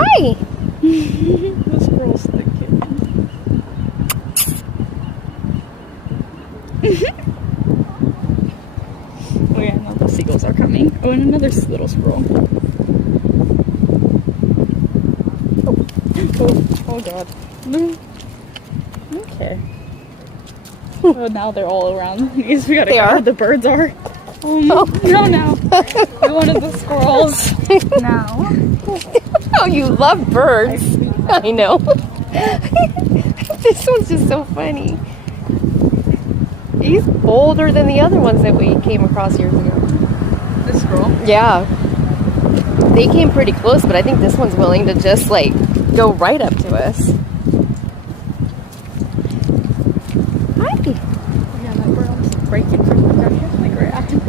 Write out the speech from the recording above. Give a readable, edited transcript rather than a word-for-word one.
Hi. The squirrel's thinking. Oh yeah, no, the seagulls are coming. Oh, and another little squirrel. Oh god. Okay. Oh, now they're all around these. We gotta They go are? where the birds are. No. We wanted the squirrels. Now. Oh, you love birds. I know. This one's just so funny. He's older than the other ones that we came across years ago. The squirrel? Yeah. They came pretty close, but I think this one's willing to just like go right up to us. Hi. Yeah, that girl's breaking from the like reacting.